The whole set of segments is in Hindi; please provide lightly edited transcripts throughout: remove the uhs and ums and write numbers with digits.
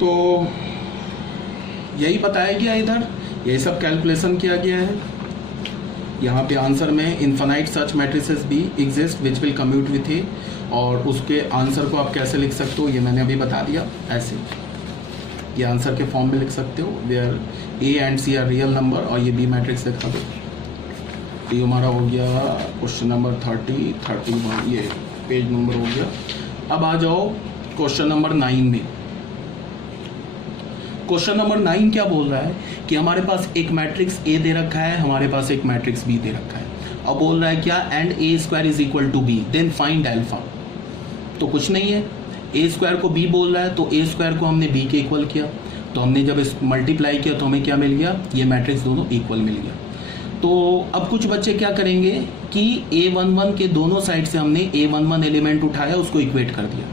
तो यही बताया गया इधर, यही सब कैलकुलेशन किया गया है। यहाँ पे आंसर में इन्फानाइट सच मैट्रिसेस भी exist which will commute with A, और उसके आंसर को आप कैसे लिख सकते हो ये मैंने अभी बता दिया। ऐसे ये आंसर के फॉर्म में लिख सकते हो, where a and c are real number, और ये बी मैट्रिक्स लिखा दो। ये हमारा हो गया क्वेश्चन नंबर 31, ये पेज नंबर हो गया। अब आ जाओ क्वेश्चन नंबर 9 में। क्वेश्चन नंबर 9 क्या बोल रहा है कि हमारे पास एक मैट्रिक्स ए दे रखा है, हमारे पास एक मैट्रिक्स बी दे रखा है। अब बोल रहा है क्या, and a square is equal to b, then find alpha. तो कुछ नहीं है, ए स्क्वायर को बी बोल रहा है, तो ए स्क्वायर को हमने बी के इक्वल किया, तो हमने जब इस मल्टीप्लाई किया तो हमें क्या मिल गया, ये मैट्रिक्स दोनों इक्वल मिल गया। तो अब कुछ बच्चे क्या करेंगे कि a11 के दोनों साइड से हमने a11 एलिमेंट उठाया, उसको इक्वेट कर दिया।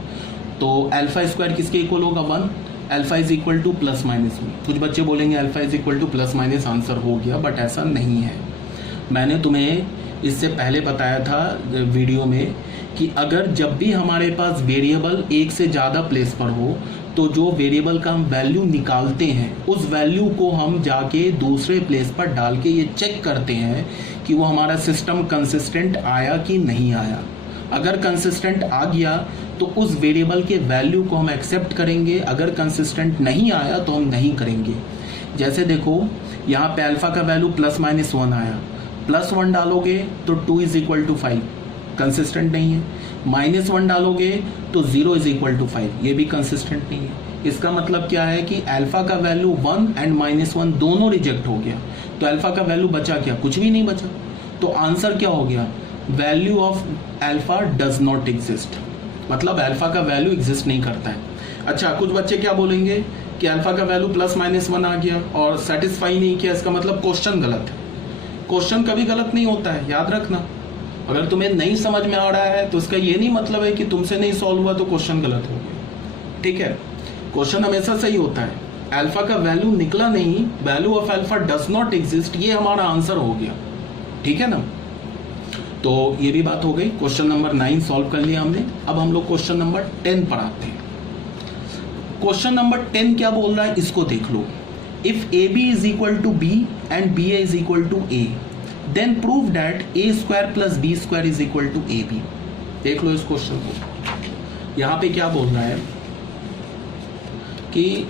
तो अल्फा स्क्वायर किसके इक्वल होगा, 1, alpha is equal two plus minus में। कुछ बच्चे बोलेंगे alpha is equal two plus minus answer हो गया, बट ऐसा नहीं है। मैंने तुम्हें इससे पहले बताया था वीडियो में कि अगर जब भी हमारे पास वेरिएबल एक से ज़्यादा प्लेस पर हो, तो जो वेरिएबल का हम वैल्यू निकालते हैं उस वैल्यू को हम जाके दूसरे प्लेस पर डाल के ये चेक करते हैं कि वो हमारा सिस्टम कंसिस्टेंट आया कि नहीं आया। अगर कंसिस्टेंट आ गया तो उस वेरिएबल के वैल्यू को हम एक्सेप्ट करेंगे, अगर कंसिस्टेंट नहीं आया तो हम नहीं करेंगे। जैसे देखो यहाँ पे अल्फा का वैल्यू प्लस माइनस 1 आया, +1 डालोगे तो 2 इज इक्वल टू 5, कंसिस्टेंट नहीं है। -1 डालोगे तो 0 इज इक्वल टू 5, ये भी कंसिस्टेंट नहीं है। इसका मतलब क्या है कि अल्फा का वैल्यू 1 एंड -1 दोनों रिजेक्ट हो गया, तो अल्फा का वैल्यू बचा क्या, कुछ भी नहीं बचा। तो आंसर क्या हो गया, value of alpha does not exist, मतलब अल्फा का वैल्यू एग्जिस्ट नहीं करता है। अच्छा, कुछ बच्चे क्या बोलेंगे कि अल्फा का वैल्यू +-1 आ गया और सेटिस्फाई नहीं किया, इसका मतलब क्वेश्चन गलत है। क्वेश्चन कभी गलत नहीं होता है, याद रखना। अगर तुम्हें नहीं समझ में आ रहा है तो इसका ये नहीं मतलब है कि तुमसे नहीं सॉल्व हुआ तो क्वेश्चन गलत हो गया, ठीक है। क्वेश्चन हमेशा सही होता है। अल्फा का वैल्यू निकला नहीं, value of alpha does not exist, ये हमारा आंसर हो गया, ठीक है ना। तो ये भी बात हो गई, क्वेश्चन नंबर 9 सॉल्व कर लिया हमने। अब हम लोग क्वेश्चन नंबर 10 पर आते हैं। क्वेश्चन नंबर 10 क्या बोल रहा है, इसको देख लो। If A B is equal to B and B A is equal to A, then prove that A square plus B square is equal to A B. देख लो इस क्वेश्चन को। यहां पे क्या बोल रहा है कि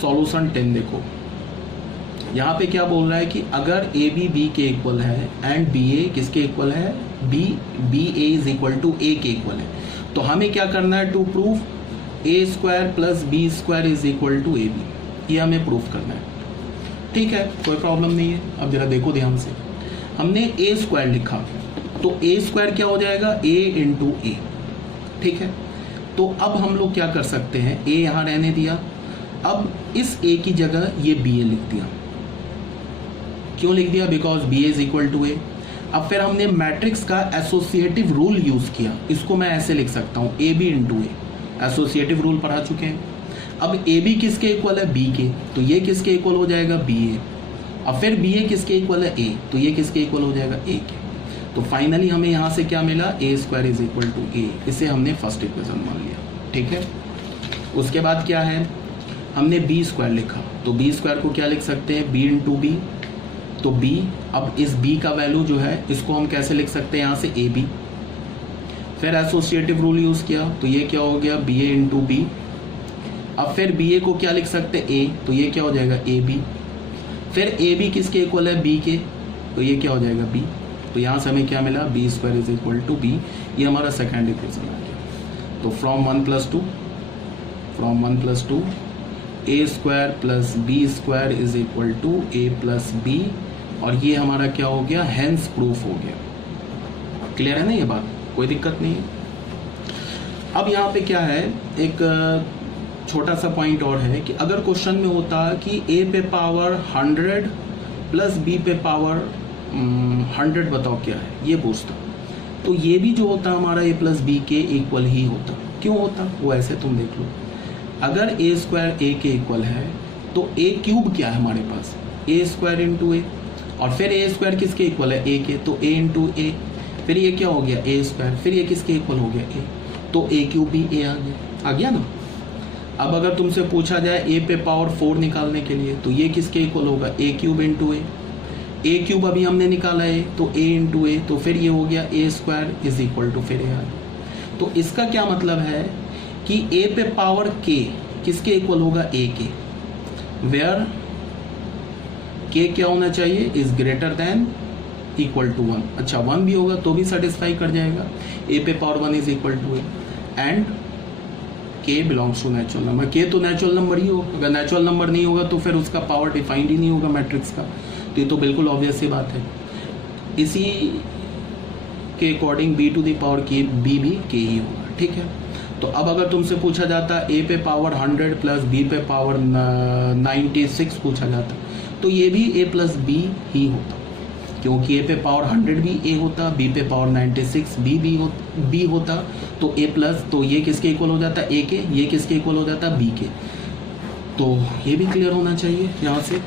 सॉल्यूशन 10 देखो, यहां पे क्या बोल रहा है कि अगर ए बी बी के इक्वल है एंड बी ए किसके इक्वल है, B A is equal to A के इक्वल है, तो हमें क्या करना है, to prove A square plus B square is equal to A B, ये हमें प्रूफ करना है, ठीक है, कोई प्रॉब्लम नहीं है। अब जरा देखो ध्यान से, हमने ए स्क्वायर लिखा तो ए स्क्वायर क्या हो जाएगा, ए इंटू ए, ठीक है। तो अब हम लोग क्या कर सकते हैं, ए यहां रहने दिया, अब इस ए की जगह ये बी ए लिख दिया। क्यों लिख दिया, because B is equal to A. अब फिर हमने मैट्रिक्स का एसोसिएटिव रूल यूज किया, इसको मैं ऐसे लिख सकता हूं, a b into a, associative rule पढ़ा चुके हैं। अब ए बी किसके इक्वल है, बी के, तो ये किसके इक्वल हो जाएगा, बी ए। अब फिर बी ए किसके इक्वल है, ए, तो ये किसके इक्वल हो जाएगा, ए के। तो फाइनली हमें यहाँ से क्या मिला, ए स्क्वायर इज इक्वल टू ए, इसे हमने फर्स्ट इक्वेशन मान लिया, ठीक है। उसके बाद क्या है, हमने बी स्क्वायर लिखा, तो बी स्क्वायर को क्या लिख सकते हैं, बी इंटू बी, तो बी, अब इस बी का वैल्यू जो है इसको हम कैसे लिख सकते हैं, यहाँ से ए बी, फिर एसोसिएटिव रूल यूज किया, तो ये क्या हो गया, बी ए इंटू बी। अब फिर बी ए को क्या लिख सकते हैं, ए, तो ये क्या हो जाएगा, ए बी। फिर ए बी किसके इक्वल है, बी के, तो ये क्या हो जाएगा, बी। तो यहाँ से हमें क्या मिला, b square is equal to b, ये हमारा सेकेंड इक्वेशन आ गया। तो from 1 + 2 a square plus B square is equal to a plus b, और ये हमारा क्या हो गया, हेंस प्रूफ हो गया। क्लियर है ना ये बात, कोई दिक्कत नहीं है। अब यहाँ पे क्या है, एक छोटा सा पॉइंट और है कि अगर क्वेश्चन में होता कि a पे पावर 100 प्लस b पे पावर 100 बताओ क्या है, ये पूछता, तो ये भी जो होता हमारा a प्लस बी के इक्वल ही होता। क्यों होता, वो ऐसे तुम देख लो, अगर a स्क्वायर a के इक्वल है तो a क्यूब क्या है हमारे पास, a स्क्वायर इंटू ए, और फिर a स्क्वायर किसके इक्वल है, a के, तो a इंटू ए, फिर ये क्या हो गया, a स्क्वायर, फिर ये किसके इक्वल हो गया, a, तो a क्यूब भी a आ गया ना। अब अगर तुमसे पूछा जाए ए पे पावर 4 निकालने के लिए, तो ये किसके इक्वल होगा, ए क्यूब इंटू ए क्यूब अभी हमने निकाला है, तो ए इंटू ए, तो फिर ये हो गया ए स्क्वायर इज इक्वल टू फिर ए आर। तो इसका क्या मतलब है कि ए पे पावर के किसके इक्वल होगा, ए के, वेयर के क्या होना चाहिए, is greater than equal to 1। अच्छा 1 भी होगा तो भी सेटिस्फाई कर जाएगा, ए पे power 1 is equal to a, and k belongs to natural number. K तो नेचुरल नंबर ही होगा, अगर नेचुरल नंबर नहीं होगा तो फिर उसका पावर डिफाइंड ही नहीं होगा मैट्रिक्स का। तो ये तो बिल्कुल ऑब्वियस सी बात है। इसी के according b to the power k b भी के ही होगा, ठीक है। तो अब अगर तुमसे पूछा जाता ए पे पावर 100 प्लस बी पे पावर 96 पूछा जाता, तो ये भी ए प्लस बी ही होता, क्योंकि ए पे पावर 100 भी ए होता, बी पे पावर 96 बी होता, तो ए प्लस, तो ये किसके इक्वल हो जाता, ए के, ये किसके इक्वल हो जाता, बी के। तो ये भी क्लियर होना चाहिए यहाँ से।